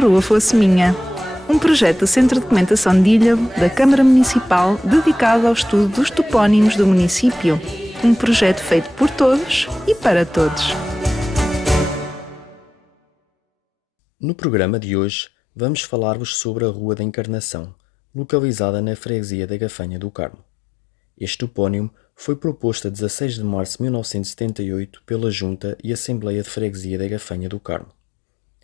Rua Fosse Minha, um projeto do Centro de Documentação de Ilhavo da Câmara Municipal dedicado ao estudo dos topónimos do município. Um projeto feito por todos e para todos. No programa de hoje, vamos falar-vos sobre a Rua da Encarnação, localizada na freguesia da Gafanha do Carmo. Este topónimo foi proposto a 16 de março de 1978 pela Junta e Assembleia de Freguesia da Gafanha do Carmo.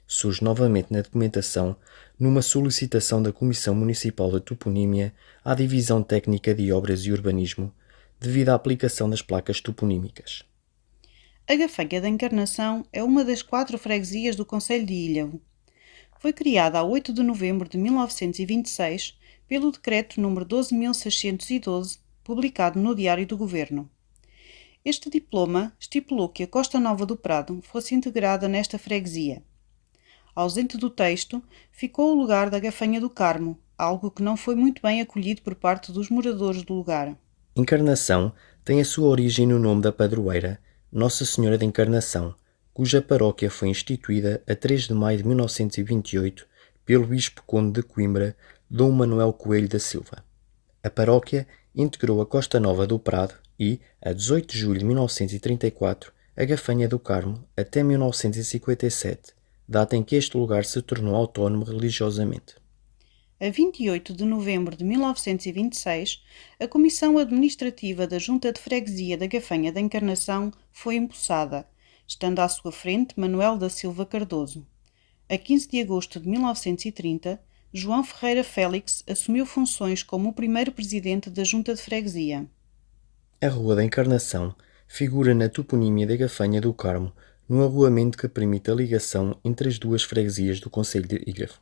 Surge novamente na documentação numa solicitação da Comissão Municipal de Toponímia à Divisão Técnica de Obras e Urbanismo, devido à aplicação das placas toponímicas. A Gafanha da Encarnação é uma das 4 freguesias do concelho de Ilhavo. Foi criada a 8 de novembro de 1926 pelo Decreto nº 12.612, publicado no Diário do Governo. Este diploma estipulou que a Costa Nova do Prado fosse integrada nesta freguesia. Ausente do texto, ficou o lugar da Gafanha do Carmo, algo que não foi muito bem acolhido por parte dos moradores do lugar. Encarnação tem a sua origem no nome da padroeira, Nossa Senhora da Encarnação, cuja paróquia foi instituída a 3 de maio de 1928 pelo Bispo Conde de Coimbra, Dom Manuel Coelho da Silva. A paróquia integrou a Costa Nova do Prado e, a 18 de julho de 1934, a Gafanha do Carmo até 1957, data em que este lugar se tornou autónomo religiosamente. A 28 de novembro de 1926, a Comissão Administrativa da Junta de Freguesia da Gafanha da Encarnação foi empossada, estando à sua frente Manuel da Silva Cardoso. A 15 de agosto de 1930, João Ferreira Félix assumiu funções como o primeiro presidente da Junta de Freguesia. A Rua da Encarnação figura na toponímia da Gafanha do Carmo, num arruamento que permite a ligação entre as duas freguesias do concelho de Ilhavo.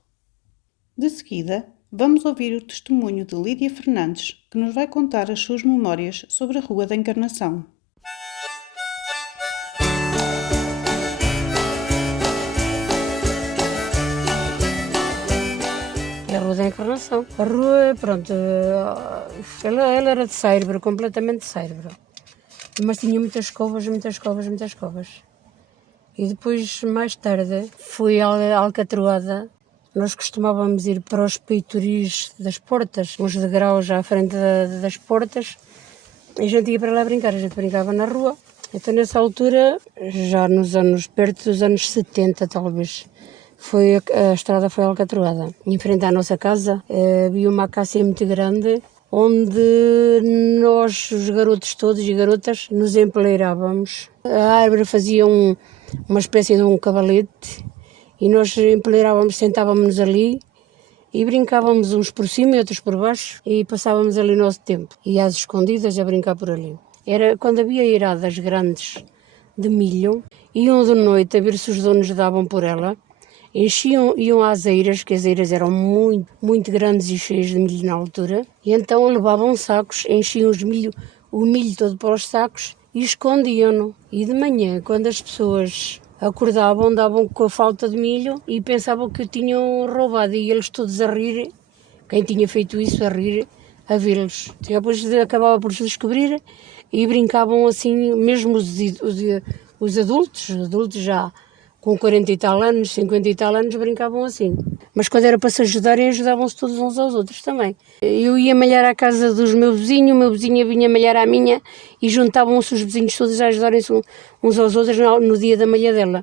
De seguida, vamos ouvir o testemunho de Lídia Fernandes, que nos vai contar as suas memórias sobre a Rua da Encarnação. A Rua da Encarnação. A rua, pronto, ela era de cérebro, completamente de cérebro. Mas tinha muitas covas. E depois, mais tarde, fui alcatroada. Nós costumávamos ir para os peitoris das portas, uns degraus à frente das portas, e a gente ia para lá brincar, a gente brincava na rua. Então, nessa altura, já perto dos anos 70, talvez, a estrada foi alcatroada. Em frente à nossa casa, havia uma acácia muito grande, onde nós, os garotos todos e garotas, nos empleirávamos. A árvore fazia uma espécie de um cavalete, e nós empleirávamos, sentávamos ali e brincávamos uns por cima e outros por baixo, e passávamos ali o nosso tempo. E às escondidas a brincar por ali. Era quando havia iradas grandes de milho, iam de noite a ver se os donos davam por ela, iam às eiras, que as eiras eram muito, muito grandes e cheias de milho na altura, e então levavam sacos, enchiam o milho todo para os sacos e escondiam-no. E de manhã, quando as pessoas acordavam, davam com a falta de milho e pensavam que o tinham roubado, e eles todos a rir, quem tinha feito isso a rir, a vê-los. Depois acabava por se descobrir e brincavam assim, mesmo os adultos já com 40 e tal anos, 50 e tal anos, brincavam assim. Mas quando era para se ajudarem, ajudavam-se todos uns aos outros também. Eu ia malhar à casa dos meus vizinhos, o meu vizinho vinha malhar à minha, e juntavam-se os vizinhos todos a ajudarem-se uns aos outros no dia da malhadela.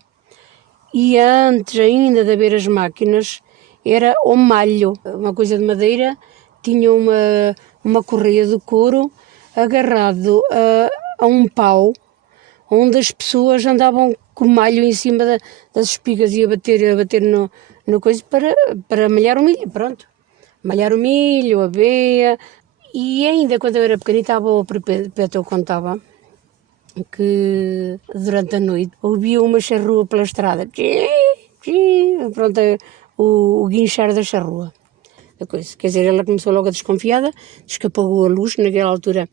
E antes ainda de haver as máquinas, era o malho, uma coisa de madeira, tinha uma correia de couro agarrado a um pau, onde as pessoas andavam com malho em cima das espigas e a bater no coisa para malhar o milho, pronto. Malhar o milho, a aveia. E ainda quando eu era pequenita, a avó Perpétua contava que durante a noite ouvia uma charrua pela estrada. Pronto, o guinchar da charrua. Quer dizer, ela começou logo a desconfiada, diz que apagou a luz. Naquela altura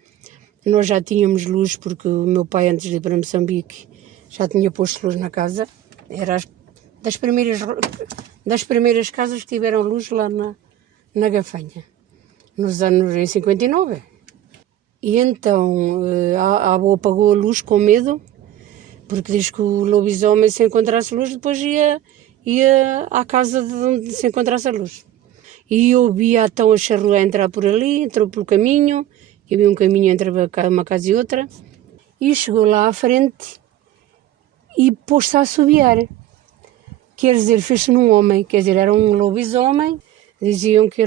nós já tínhamos luz, porque o meu pai, antes de ir para Moçambique, já tinha posto luz na casa. Era das primeiras casas que tiveram luz lá na Gafanha, nos anos em 59. E então a avó apagou a luz com medo, porque diz que o lobisomem, se encontrasse luz, depois ia ia à casa de onde se encontrasse a luz. E eu via então a charrua entrar por ali, entrou pelo caminho, e havia um caminho entre uma casa e outra, e chegou lá à frente e pôs-se a assobiar. Quer dizer, fez-se num homem, quer dizer, era um lobisomem. Diziam que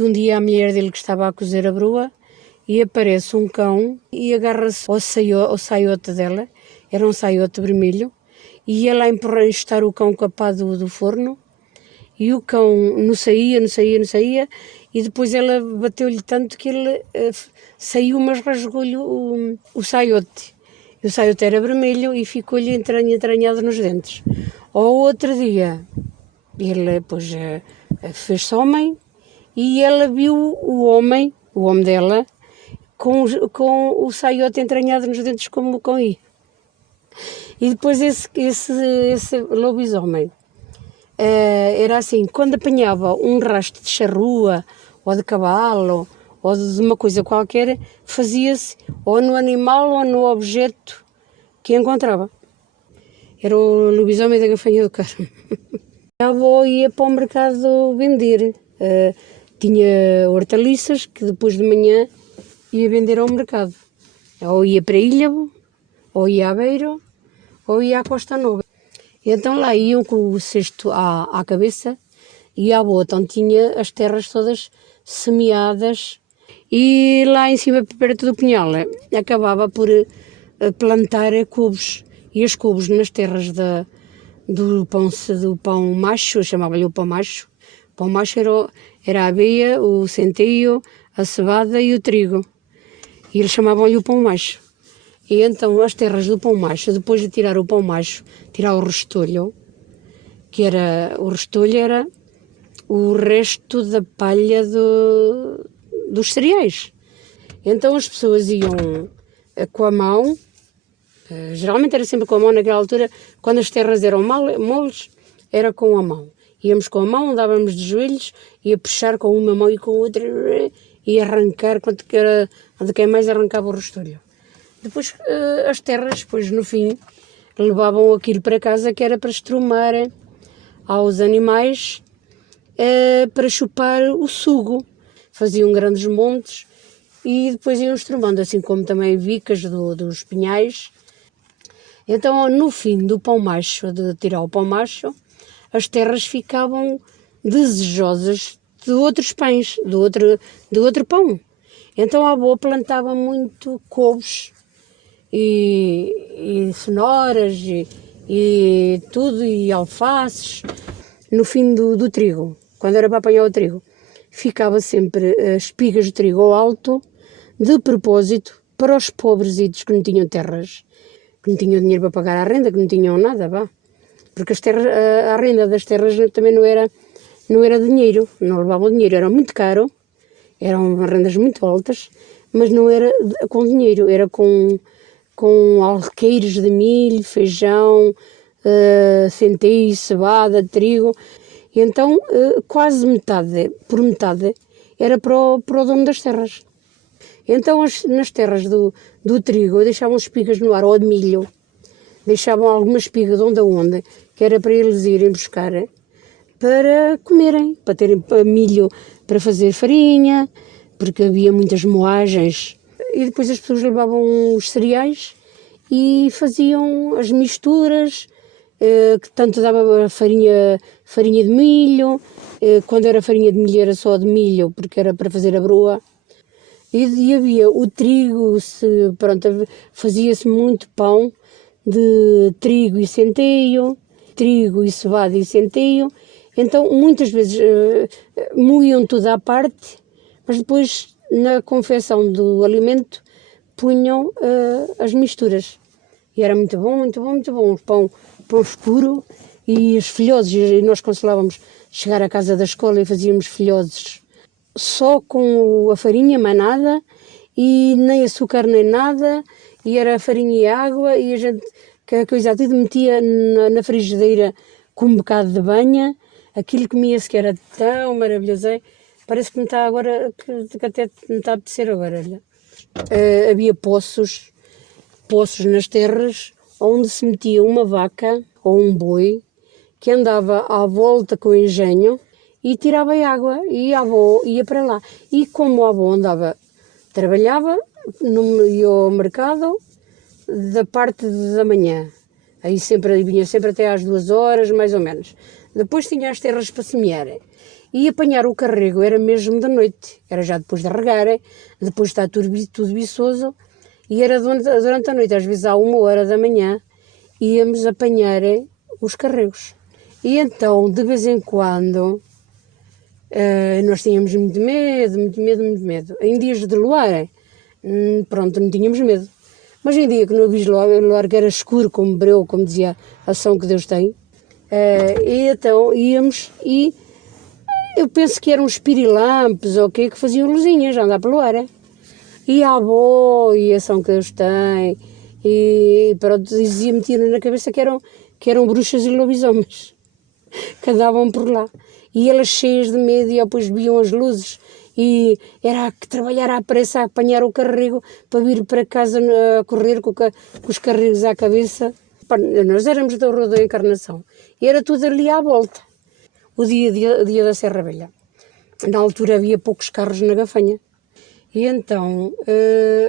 um dia a mulher dele que estava a cozer a broa e aparece um cão e agarra-se ao saiote dela, era um saiote vermelho, e ia lá empurrar o cão capado do forno, e o cão não saía, e depois ela bateu-lhe tanto que ele saiu, mas rasgou-lhe o saiote. E o saiote era vermelho e ficou-lhe entranhado nos dentes. Ao outro dia, ele depois fez-se homem e ela viu o homem dela, com o saiote entranhado nos dentes como o cão ia. E depois esse lobisomem era assim, quando apanhava um rastro de charrua ou de cavalo ou de uma coisa qualquer, fazia-se ou no animal ou no objeto que encontrava. Era o lobisomem da Gafanha do Carmo. A avó ia para o mercado vender. Tinha hortaliças que depois de manhã ia vender ao mercado. Ou ia para Ilhavo, ou ia a Beiro, ou ia à Costa Nova. E então lá iam com o cesto à cabeça e a avó então tinha as terras todas semeadas e lá em cima, perto do Pinhal, acabava por plantar couves. E as couves nas terras do pão macho, chamava-lhe o pão macho. O pão macho era a aveia, o centeio, a cevada e o trigo. E eles chamavam-lhe o pão macho. E então as terras do pão macho, depois de tirar o pão macho, tirar o restolho, o restolho era o resto da palha dos cereais. Então as pessoas iam com a mão, geralmente era sempre com a mão naquela altura, quando as terras eram moles, era com a mão. Íamos com a mão, andávamos de joelhos, ia puxar com uma mão e com outra, e arrancar, de quem mais arrancava o restolho. Depois as terras, depois no fim, levavam aquilo para casa que era para estrumar aos animais para chupar o sugo. Faziam grandes montes e depois iam estrumando, assim como também vicas dos pinhais. Então, no fim do pão macho, de tirar o pão macho, as terras ficavam desejosas de outros pães, de outro pão. Então a avó plantava muito couves e cenouras e tudo, e alfaces. No fim do trigo, quando era para apanhar o trigo, ficava sempre as espigas de trigo ao alto, de propósito, para os pobresitos que não tinham terras, que não tinham dinheiro para pagar a renda, que não tinham nada, vá. Porque a renda das terras também não era dinheiro, não levavam dinheiro, era muito caro, eram rendas muito altas, mas não era com dinheiro, era com alqueires de milho, feijão, centeio, cevada, trigo. E então quase por metade, era para o dono das terras. Então nas terras do trigo deixavam espigas no ar, ou de milho, deixavam algumas espigas onde, que era para eles irem buscar para comerem, para terem milho para fazer farinha, porque havia muitas moagens. E depois as pessoas levavam os cereais e faziam as misturas, que tanto dava farinha de milho, quando era farinha de milho era só de milho, porque era para fazer a broa. E havia o trigo, fazia-se muito pão de trigo e centeio, trigo e cevada e centeio. Então muitas vezes moíam tudo à parte, mas depois na confecção do alimento punham as misturas. E era muito bom, muito bom, muito bom. Pão escuro e os filhoses. E nós consolávamos chegar à casa da escola e fazíamos filhoses só com a farinha, mais nada, e nem açúcar nem nada, e era farinha e água, e a gente, que a coisa tudo metia na frigideira com um bocado de banha. Aquilo comia-se que era tão maravilhoso. Parece que me está agora, que até me está a apetecer agora. Olha. Havia poços nas terras onde se metia uma vaca ou um boi que andava à volta com o engenho e tirava água, e a avó ia para lá. E como a avó trabalhava, ia ao mercado da parte da manhã. Aí vinha sempre até às 2 horas, mais ou menos. Depois tinha as terras para semear. E apanhar o carrego era mesmo da noite, era já depois de regar, depois de estar tudo viçoso, e era durante a noite, às vezes à 1 hora da manhã, íamos apanhar os carregos. E então, de vez em quando, nós tínhamos muito medo. Em dias de luar, pronto, não tínhamos medo. Mas em dia que não havia luar, que era escuro como breu, como dizia a ação que Deus tem, e então íamos e eu penso que eram os pirilampos ou o quê que faziam luzinhas a andar pelo ar. E a avó, e a ação que Deus tem, e pronto, metia na cabeça que eram bruxas e lobisomens que andavam por lá. E elas cheias de medo e depois viam as luzes e era que trabalhar à pressa a apanhar o carrego para vir para casa a correr com os carregos à cabeça. Nós éramos da Rua da Encarnação e era tudo ali à volta. O dia da Serra Velha. Na altura havia poucos carros na Gafanha. E então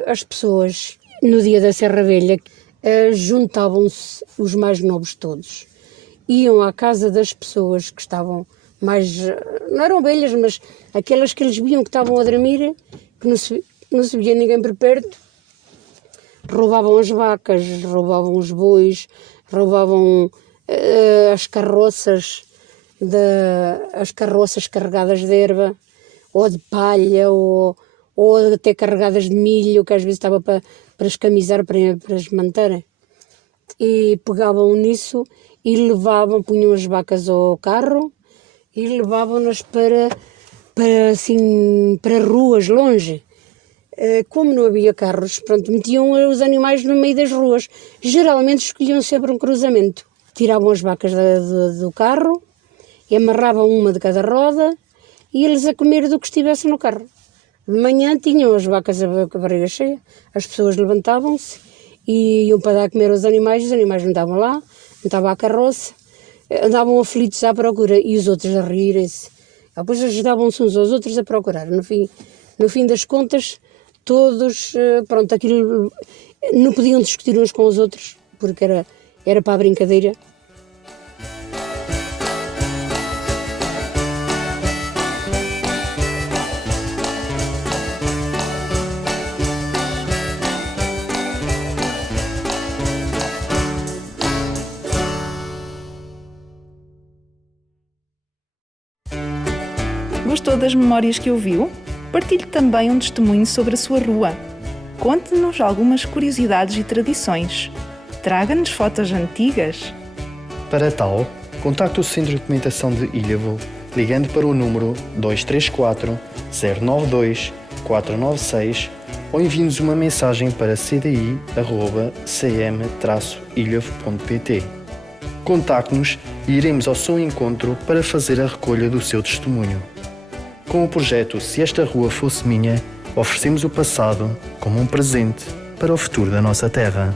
as pessoas, no dia da Serra Velha, juntavam-se os mais novos todos. Iam à casa das pessoas que estavam mais... Não eram velhas, mas aquelas que eles viam que estavam a dormir, que não se via ninguém por perto. Roubavam as vacas, roubavam os bois, roubavam as carroças carregadas de erva, ou de palha, ou até carregadas de milho, que às vezes estava para escamizar, para esmantar. E pegavam nisso e punham as vacas ao carro e levavam-nas para ruas longe. Como não havia carros, pronto, metiam os animais no meio das ruas. Geralmente escolhiam sempre um cruzamento. Tiravam as vacas do carro e amarravam uma de cada roda e eles a comer do que estivesse no carro. De manhã tinham as vacas com a barriga cheia, as pessoas levantavam-se e iam para dar a comer aos animais, os animais não estavam lá, não estava a carroça, andavam aflitos à procura e os outros a rirem-se. Depois ajudavam-se uns aos outros a procurar. No fim das contas, todos, pronto, aquilo não podiam discutir uns com os outros, porque era para a brincadeira. Gostou das memórias que ouviu? Partilhe também um testemunho sobre a sua rua. Conte-nos algumas curiosidades e tradições. Traga-nos fotos antigas. Para tal, contacte o Centro de Documentação de Ilhavo ligando para o número 234 092 496 ou envie-nos uma mensagem para cdi@cm-ilhavo.pt. Contacte-nos e iremos ao seu encontro para fazer a recolha do seu testemunho. Com o projeto Se Esta Rua Fosse Minha, oferecemos o passado como um presente para o futuro da nossa terra.